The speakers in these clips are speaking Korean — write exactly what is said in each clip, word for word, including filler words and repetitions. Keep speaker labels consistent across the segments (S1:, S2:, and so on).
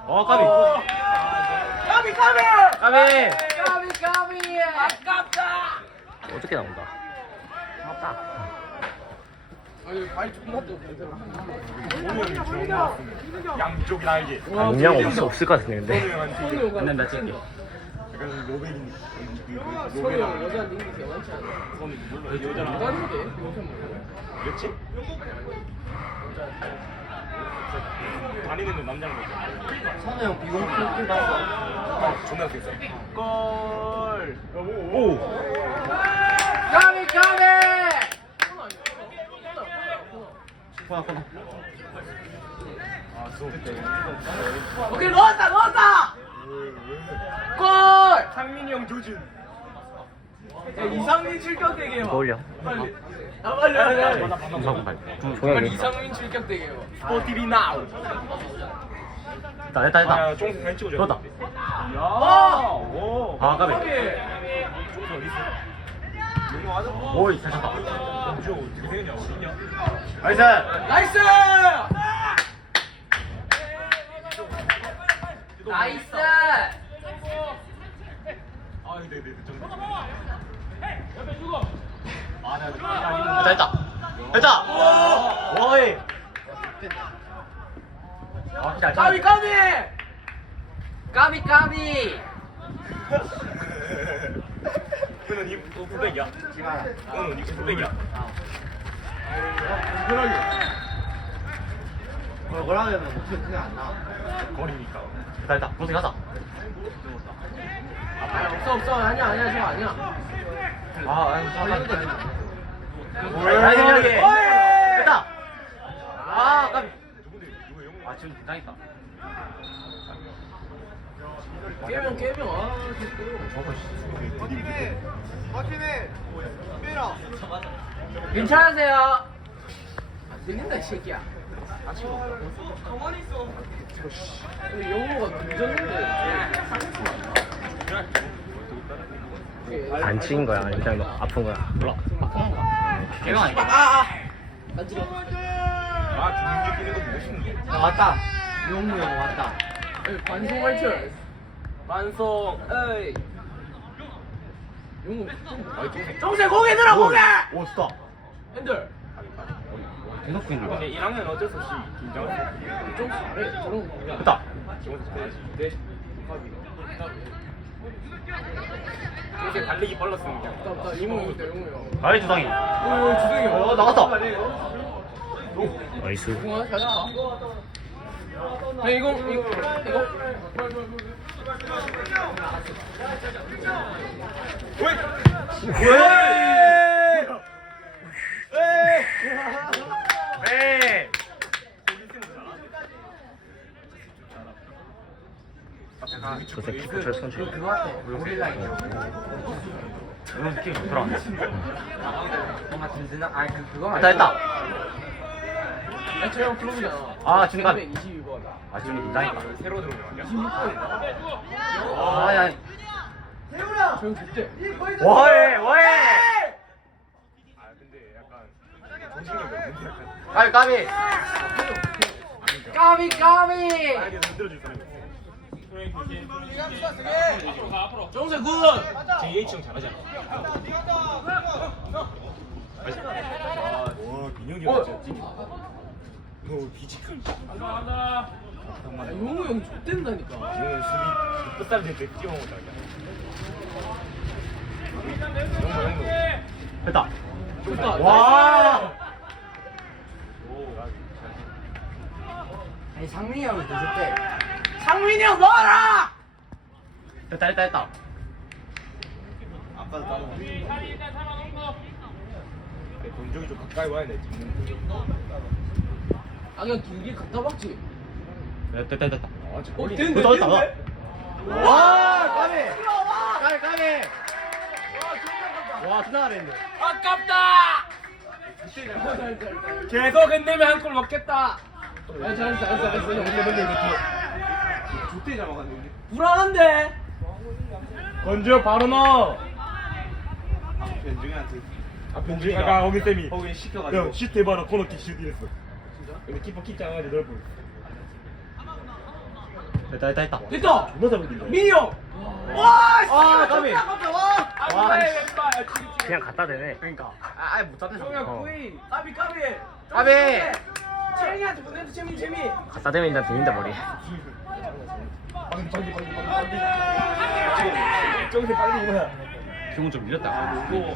S1: 어 까비.
S2: 까비 까비.
S1: 까비.
S2: 까비 까비. 아깝다.
S1: 어떻게 나온다.
S2: 아깝다. 아니 발 존나 떠.
S3: 양쪽 날개.
S1: 아, 용량 없, 없을 것 같은데 근데.
S2: 성우
S1: 근데 나 찍게.
S3: 약간 로베인.
S2: 성우 형 여자 링이 대만치 않아.
S3: 그건 몰라. 여자랑
S2: 여자인데 요새 뭐야?
S3: 몇지? 다니는 건 남자인 거죠.
S2: 성우 형 비공 킬킬 봤어.
S3: 아, 존나 웃겼어. 골.
S1: 오.
S2: 까비 까비.
S1: 코너 코너.
S3: 아, 수업 때.
S2: 오케이 넣었다 넣었다. 골.
S3: 상민이 형 조준.
S2: 야, 이상민 출격 대게요.
S1: 이거 올려.
S2: 빨리. 아 빨리 빨리.
S1: 이상민 발.
S2: 빨리
S1: 종혁이.
S2: 이상민 출격 대게요.
S3: 스포티비 나우.
S1: 됐다 됐다 됐다.
S3: 아, 쫑 사진 찍어줘.
S1: 넣었다.
S2: 야.
S3: 오.
S1: 아 까비.
S3: 쫑 어디 있어? 용어 하자.
S1: 오이 잘 쳤다.
S3: 쫑 어떻게 생겼냐? 어딨냐?
S1: 나이스.
S2: 나이스. 나이스.
S3: 아, 네, 네, 네. 좀. 아, 나
S1: 됐다 됐다. 됐다. 오이. 아 진짜
S2: 까비 까비. 까비 까비.
S3: 그는 이 후백이야. 그는 이 후백이야.
S1: 뭐라 하면 목소리 크게 안 나.
S3: 거리니까.
S1: 됐다 됐다. 동생 가자.
S2: 아 없어 없어 아니야 아니야 저 아니야.
S1: 아 아니 잠깐.
S3: 뭐야?
S1: 나이스 여기.
S2: 어이!
S1: 됐다. 아 까비.
S3: 누군데? 누구 영?
S1: 아 지금 긴장했다.
S2: 깨명 깨명 아
S1: 저거 씨.
S2: 괜찮으세요? 안 들린다 이 새끼야. 가만히 있어. 영호가 늦었는데.
S1: 안 치인 거야 아니면 그냥 너 아픈 거야? 몰라. 아픈 거야. 개가 아니야.
S2: 아아 안 들어.
S3: 아, 김민규 끼는 거 멋있는데.
S2: 아 왔다. 용무 형 왔다. 반송할 줄 알았어. 반송. 에이. 용무. 정세 고개 들어 고개.
S1: 오 좋다.
S2: 핸들.
S1: 대놓고 있는 거야.
S3: 일 학년 어쩔 수 없이 긴장했어.
S2: 좀 잘해. 저런 거 그냥.
S1: 됐다.
S3: 기본서 잘하지. 네. 이렇게 달리기 빨랐으면 그냥.
S2: 나, 나 용무 형 있다 용무 형.
S1: 아이 주상이.
S2: 오 주승이 형.
S1: 어 나갔다. 나이스.
S2: 공아 잘 나가. 야 이거 이거 이거.
S1: 왜? 왜? 저 새끼 저 손.
S2: 그거 같아. 고릴라이냐.
S1: 이런 느낌 들어.
S2: 뭔가 든든한 아니 그 그거
S1: 됐다 됐다.
S2: 아니 저형 프로그잖아.
S1: 아 중간.
S2: 이십이 번.
S1: 아 지금 긴장했다.
S3: 새로 들어온 거 아니야?
S2: 이십육 번인가?
S1: 아 야.
S2: 저형 좋대.
S1: 뭐해 뭐해?
S3: 아, 근데 약간 정신력이 없는데 약간.
S1: 까비 까비.
S2: 까비 까비.
S3: 나에게 흔들어줄 사람이 없어.
S2: 정세 굿.
S3: 제이에이치 형 잘하지 않아? 와, 민혁이 형 진짜 찐이다. 너 비지컬.
S2: 야, 용우 형 좋댄다니까.
S3: 지금 수비 끝살 될때 뛰어먹었다. 영모 영모.
S1: 됐다.
S2: 좋다.
S1: 와.
S2: 아니 상민이 형이 더 좋대. 상민이 형 넣어라.
S1: 됐다 됐다 됐다.
S3: 아까도 따로. 본적이 좀 가까이 와야 돼.
S2: 아 그냥 길게 갖다 박지.
S1: 네, 됐다 됐다.
S3: 아, 저
S2: 어
S3: 머리.
S2: 됐네.
S1: 됐다, 됐다.
S2: 됐네.
S1: 와 까비. 까비 까비. 와 존나 잘했는데.
S2: 아깝다. 계속 흔들면 한 골 먹겠다. 아, 잘했어, 잘했어, 잘했어.
S3: 근데 근데 이거 더 좋대 잡아갔는데.
S2: 불안한데.
S3: 건조 바로 넣어. 변중이한테. 아 변중이. 아까 허기 쌤이. 허기 시켜가지고. 형 슛 해봐라 코너킥 슛 이랬어. 진짜? 근데 키퍼 킥 작아가지고 넓어.
S1: 됐다 됐다 됐다.
S2: 됐다.
S3: 존나 잘 먹긴다.
S2: 민이 형. 와, 씨.
S1: 아, 까비.
S2: 와. 아,
S1: 와,
S2: 왜,
S1: 씨.
S2: 왜, 빠.
S1: 그냥 갖다 대네.
S3: 그러니까. 아, 아예 못 잡네.
S2: 정우야
S1: 어.
S2: 구이. 까비 까비.
S3: 까비.
S2: 채민이한테 보내도 채민 채민.
S1: 갖다 대면 일단 들린다 머리.
S3: 빨리 빨리 빨리 빨리 빨리. 저기서 빨리 이거야.
S1: 기분 좀 밀렸다.
S3: 이거.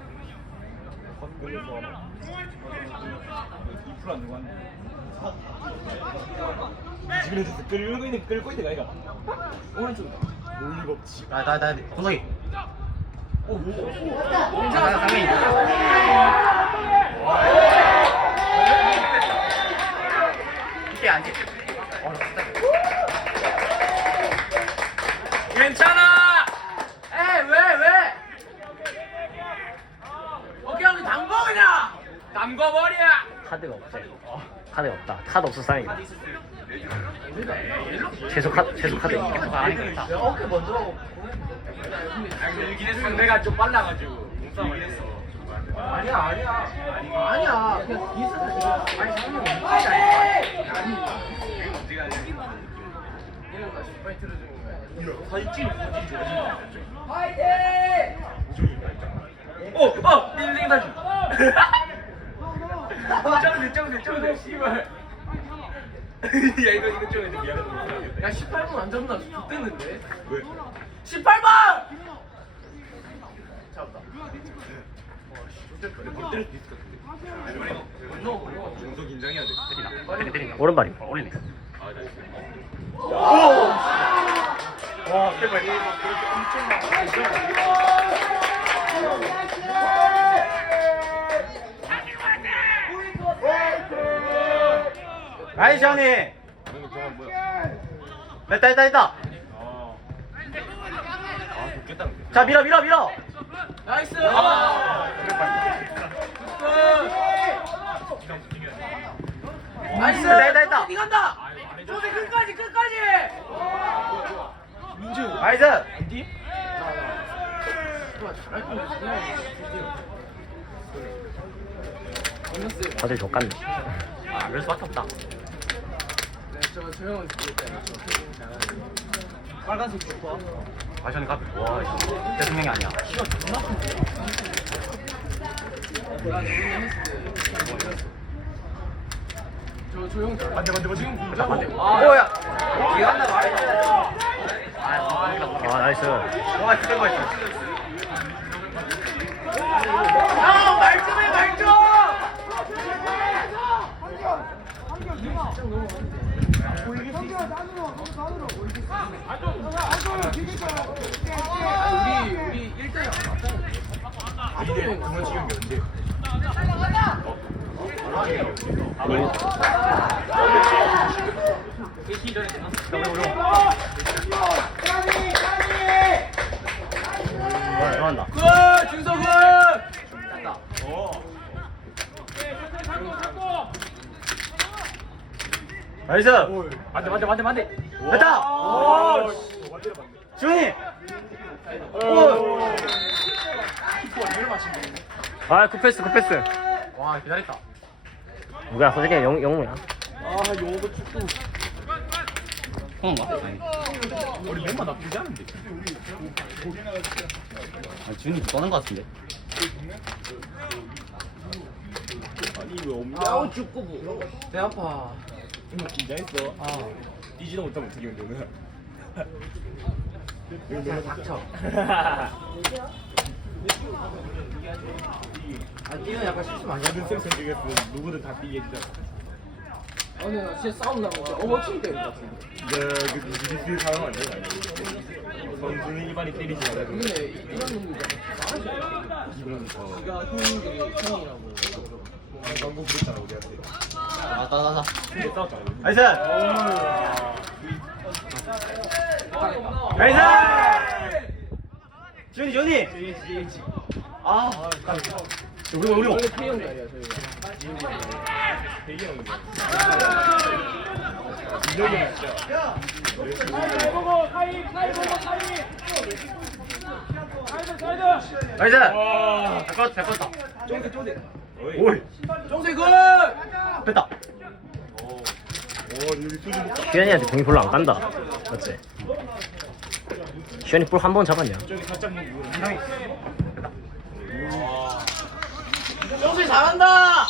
S3: 이프로 안 누구 한대. 지금 해서 끌고 있는 끌고 있는 아이가.
S2: 오른쪽이다.
S3: 논리법칙.
S1: 아, 나, 나, 동석이.
S3: 오, 오, 오.
S2: 괜찮아.
S1: 상민이. 이게 안 돼. 어,
S2: 괜찮아. 에이 왜 왜? 오케이 형이 담궈 그냥. 담궈버려.
S1: 카드가 없어. 카드가 없다. 카드 없어 싸니까. 최소 카드, 최소 카드. 아, 아니겠다.
S2: 어깨 먼저 하고. 상대가 좀 빨라가지고. 아니야 아니야 아니야 그냥 뒤에서 아니 상대 움직이지 아니 얘는 다시 빨리 들어주는 거야.
S3: 사진 찍는 사진 좋아진다.
S2: 화이팅!
S3: 우정이가 있잖아.
S2: 어! 어! 인생 사진! 쩌그대 쩌그대 쩌그대 씨발 야 이거 이거 쩌그대 미안해 야 십팔 분 안 잡나 죽겠는데?
S3: 왜?
S2: 십팔 번! 잡았다
S3: 근데 못 때릴 수 있을 것 같은데. 정서 긴장해야 돼.
S1: 때린다. 때린다. 오른발이. 올리네.
S3: 와, 제발.
S1: 나이스 형님. 됐다 됐다 됐다.
S3: 아, 좋겠다 근데.
S1: 자 밀어 밀어 밀어.
S2: 나이스!
S3: 아,
S2: 나이스!
S1: 됐다, 됐다.
S2: 니 간다! 조세 끝까지 끝까지!
S3: 민주.
S1: 나이스.
S3: 어디?
S2: 잘할 거야
S1: 다들 족같네. 아 그럴 수밖에 없다.
S2: 저저 형은 죽겠다 저 잘하는
S3: 빨간색 좋아.
S1: 아시안 카드. 와 대통령이 아니야.
S2: 나 저번에 했을 때 저 저 형 잘
S3: 반대 반대 반대.
S2: 지금
S1: 반대.
S2: 공자고
S1: 오야.
S2: 뒤에 간다 말했잖아
S1: 아 나이스. 와 진짜 멋있어.
S2: 형 말좀해 말좀 우리 우리 일 대 영
S3: 아, 이게 그만 지금 게 언제?
S1: 들어간다.
S2: 굿 준석은
S3: 어.
S1: 나이스.
S3: 반대 반대 반대 반대.
S1: 됐다.
S3: 오.
S1: 지훈이.
S3: 오.
S1: 아 굿패스 굿패스.
S2: 와 기다렸다
S1: 누구야 솔직히 영 영웅이야.
S3: 아, 요거 축구.
S1: 형인가?
S3: 우리 멤버 나쁘지 않은데.
S1: 아 지훈이 떠는 것 같은데.
S3: 아니 왜 없냐?
S2: 야우 축구부 배 아파
S3: 정말 긴장했어. 아, 뛰지도 못하면 어떻게 해 너는?
S2: 잘 닥쳐 아 뛰는 약간 실수 많이
S3: 모든
S2: 하는
S3: 쌤 선택했어. 누구든 다 뛰게 해주잖아.
S2: 아 근데 나 진짜 싸움 나고 진짜 어머치 때릴 것 같은데
S3: 네, 그 미리스 사용 안 되는 거 선수는 일반이 때리지 말아야 돼.
S2: 근데 이- 이런 놈들 약간 잘하잖아
S3: 이건 어.
S2: 지가 형들이 형이라고
S3: 방금 그랬잖아 우리한테.
S1: 나가 나가.
S3: 근데 싸웠잖아.
S1: 나이스.
S2: 잘했다
S1: 나이스. 지훈이 지훈이. 아. 우리 우리
S2: 원래 K형 자리야 저희가
S3: 되게 형이야. 민혁이 형 진짜.
S1: 나이스.
S3: 와.
S1: 잘 껐다 잘 껐다.
S3: 쫑대 쫑대.
S1: 오이.
S2: 정세 굿!
S1: 됐다.
S3: 오, 여기 수준 높다.
S1: 규현이한테 공이 별로 안 간다. 맞지? 시원이 볼 한 번 잡았냐?
S3: 저기 살짝 뭐
S2: 정수이 잘한다.